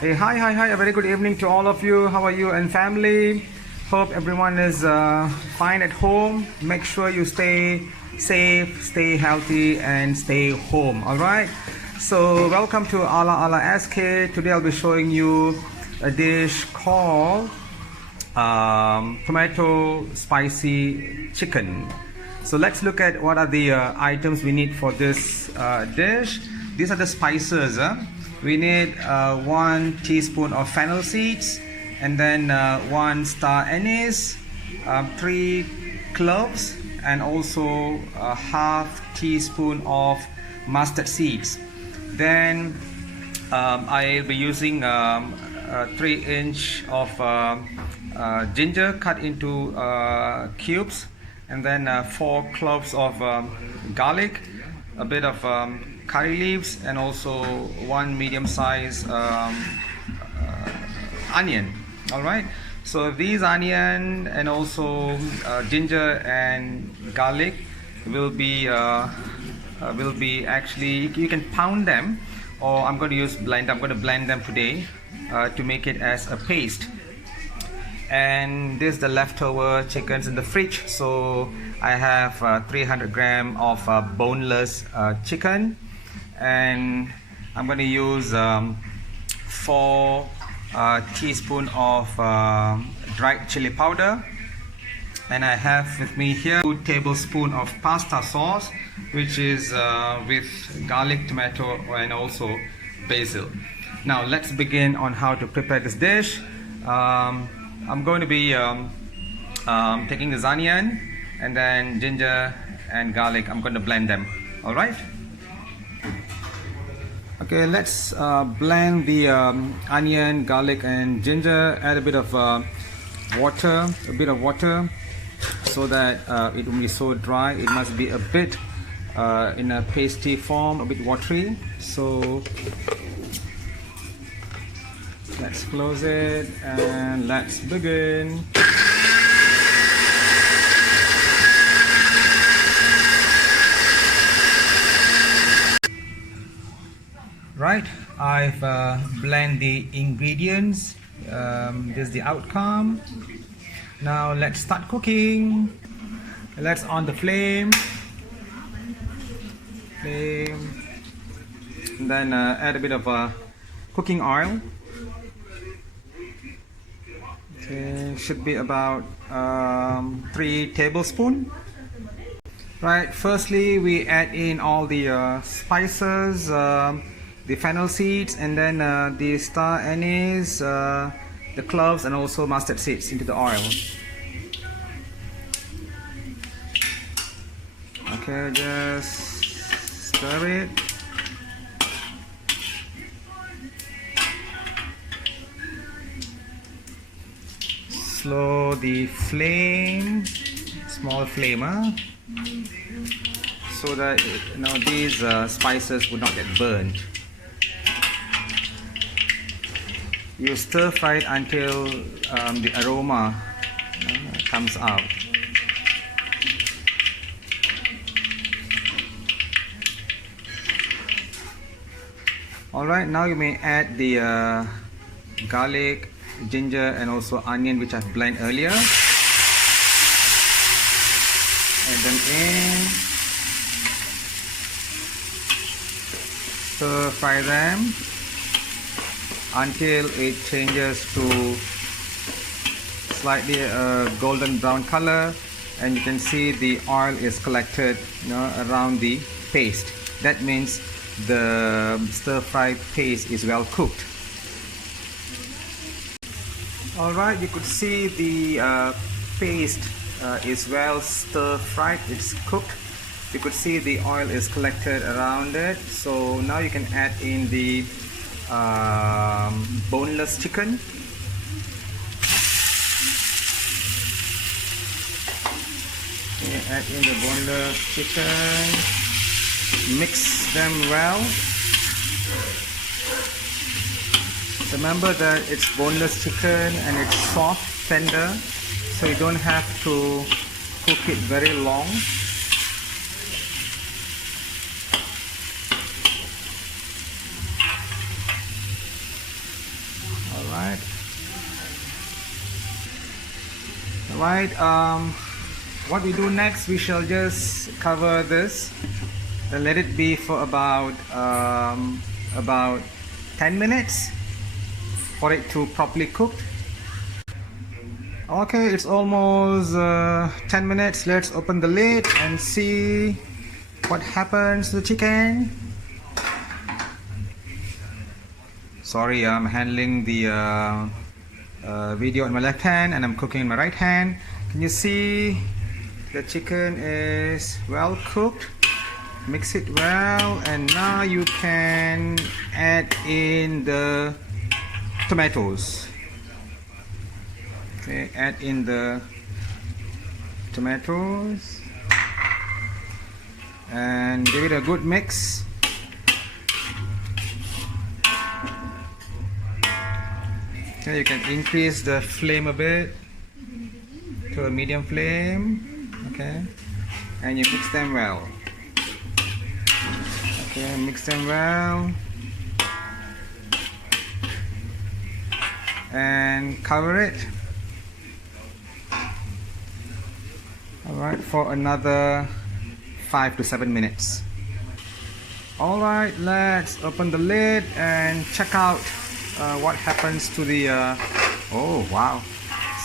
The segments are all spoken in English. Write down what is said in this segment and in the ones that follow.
Hey, hi, a very good evening to all of you. How are you and family? Hope everyone is fine at home. Make sure you stay safe, stay healthy, and stay home. All right. So, welcome to Ala Ala SK. Today, I'll be showing you a dish called tomato spicy chicken. So, let's look at what are the items we need for this dish. These are the spices. We need 1 teaspoon of fennel seeds, and then 1 star anise, 3 cloves, and also a half teaspoon of mustard seeds. Then I'll be using 3-inch of ginger cut into cubes, and then 4 cloves of garlic, a bit of curry leaves, and also 1 medium-sized onion. All right, so these onion and also ginger and garlic will be actually, you can pound them, or I'm going to use blend. I'm going to blend them today to make it as a paste. And this is the leftover chickens in the fridge, so I have 300 gram of boneless chicken, and I'm going to use 4 teaspoon of dried chili powder, and I have with me here 2 tablespoon of pasta sauce, which is with garlic, tomato, and also basil. Now let's begin on how to prepare this dish. I'm going to be taking this onion and then ginger and garlic. I'm going to blend them. All right. Okay, let's blend the onion, garlic, and ginger. Add a bit of water, so that it won't be so dry. It must be a bit in a pasty form, a bit watery. So let's close it and let's begin. Right, I've blended the ingredients. This is the outcome. Now let's start cooking. Let's on the flame. And then add a bit of cooking oil. Okay, should be about 3 tablespoons. Right, firstly we add in all the spices, the fennel seeds, and then the star anise, the cloves, and also mustard seeds into the oil. Okay, just stir it. Slow the flame, small flame, so that these spices would not get burned. You stir fry it until the aroma comes out. Alright, now you may add the garlic, ginger, and also onion, which I've blended earlier. Add them in. Stir fry them until it changes to slightly golden brown color, and you can see the oil is collected around the paste. That means the stir fry paste is well cooked. Alright, you could see the paste is well stir fried, it's cooked. You could see the oil is collected around it. So now you can add in the boneless chicken. Okay, add in the boneless chicken, mix them well. Remember that it's boneless chicken and it's soft, tender, so you don't have to cook it very long. Right, what we do next, we shall just cover this and let it be for about 10 minutes for it to properly cook. Okay, it's almost 10 minutes. Let's open the lid and see what happens to the chicken. Sorry, I'm handling the video on my left hand and I'm cooking in my right hand. Can you see the chicken is well cooked? Mix it well, and now you can add in the tomatoes. Okay, add in the tomatoes and give it a good mix. Okay, you can increase the flame a bit to a medium flame. Okay, and you mix them well. Okay, mix them well and cover it. Alright, for another 5 to 7 minutes. Alright, let's open the lid and check out what happens to the oh wow,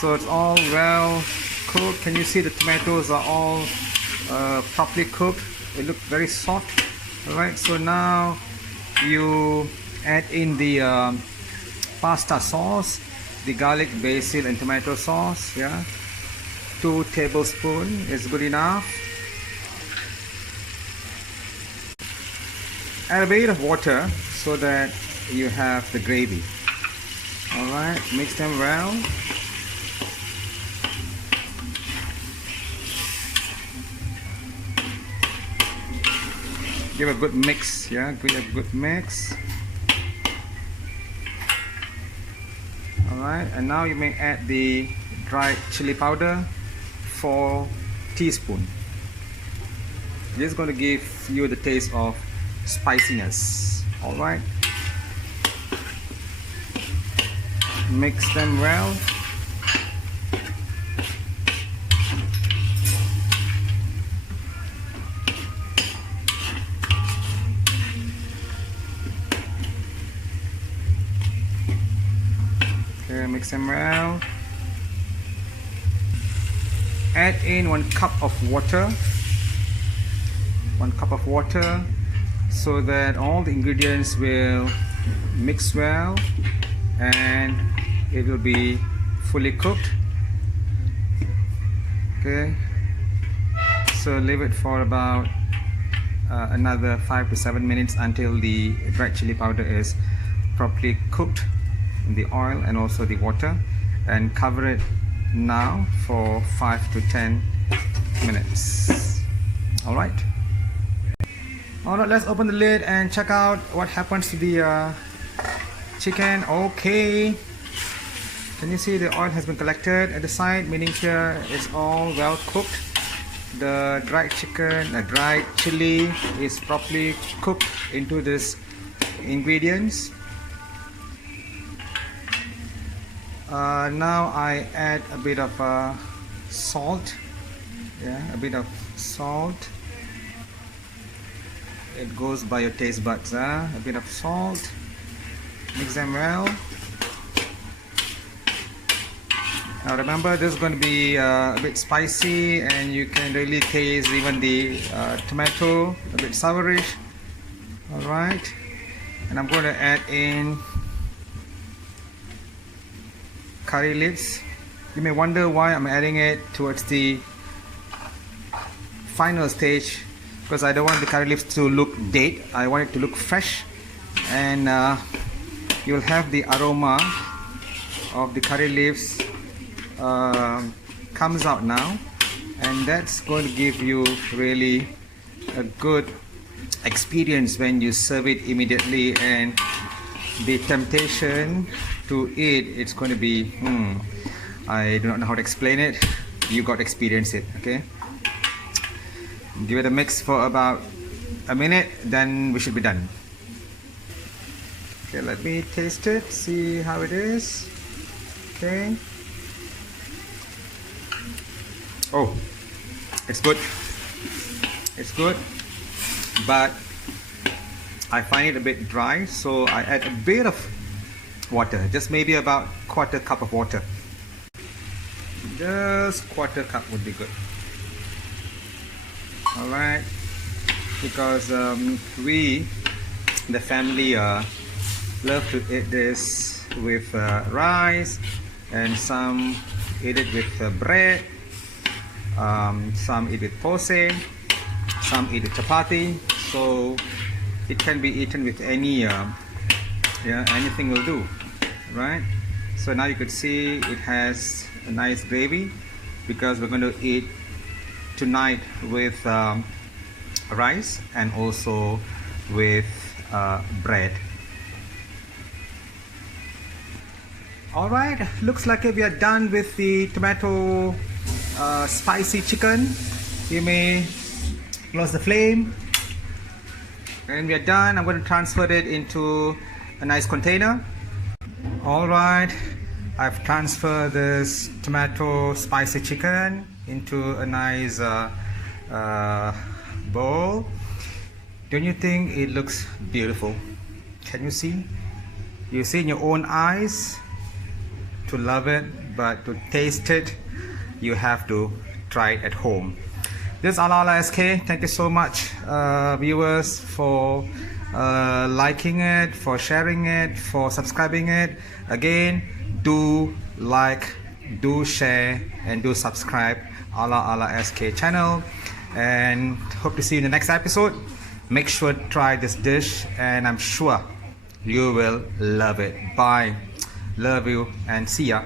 so it's all well cooked. Can you see the tomatoes are all properly cooked? It looks very soft. Alright, so now you add in the pasta sauce, the garlic, basil and tomato sauce. Yeah, 2 tablespoons is good enough. Add a bit of water so that you have the gravy. Alright, mix them well. Give a good mix, yeah, give a good mix. Alright, and now you may add the dried chili powder, 4 teaspoons. This is going to give you the taste of spiciness. Alright, mix them well. Okay, mix them well. Add in 1 cup of water. 1 cup of water so that all the ingredients will mix well and it will be fully cooked. Okay, so leave it for about another 5 to 7 minutes until the dried chili powder is properly cooked in the oil and also the water, and cover it now for 5 to 10 minutes. Alright, let's open the lid and check out what happens to the chicken. Okay, can you see the oil has been collected at the side, meaning here it's all well cooked. The dried chicken, the dried chili is properly cooked into this ingredients. Now I add a bit of salt. Yeah, a bit of salt. It goes by your taste buds. A bit of salt. Mix them well. Now remember, this is going to be a bit spicy, and you can really taste even the tomato, a bit sourish. Alright, and I'm going to add in curry leaves. You may wonder why I'm adding it towards the final stage, because I don't want the curry leaves to look dead. I want it to look fresh, and you'll have the aroma of the curry leaves comes out now, and that's going to give you really a good experience when you serve it immediately, and the temptation to eat, it's going to be I do not know how to explain it. You got to experience it. Okay, give it a mix for about a minute, then we should be done. Okay, let me taste it, see how it is. Okay, Oh, it's good. It's good, but I find it a bit dry, so I add a bit of water, just maybe about quarter cup of water. Just quarter cup would be good. All right, because we, the family, love to eat this with rice, and some eat it with bread, some eat it pose, some eat it chapati, so it can be eaten with any anything will do, right? So now you could see it has a nice gravy, because we're going to eat tonight with rice and also with bread. Alright, looks like we are done with the tomato spicy chicken. You may close the flame, and we are done. I'm going to transfer it into a nice container. Alright, I've transferred this tomato spicy chicken into a nice bowl. Don't you think it looks beautiful? Can you see? You see in your own eyes. To love it, but to taste it, you have to try it at home. This is Ala SK. Thank you so much, viewers, for liking it, for sharing it, for subscribing it. Again, do like, do share, and do subscribe Ala SK channel. And hope to see you in the next episode. Make sure to try this dish, and I'm sure you will love it. Bye. Love you and see ya.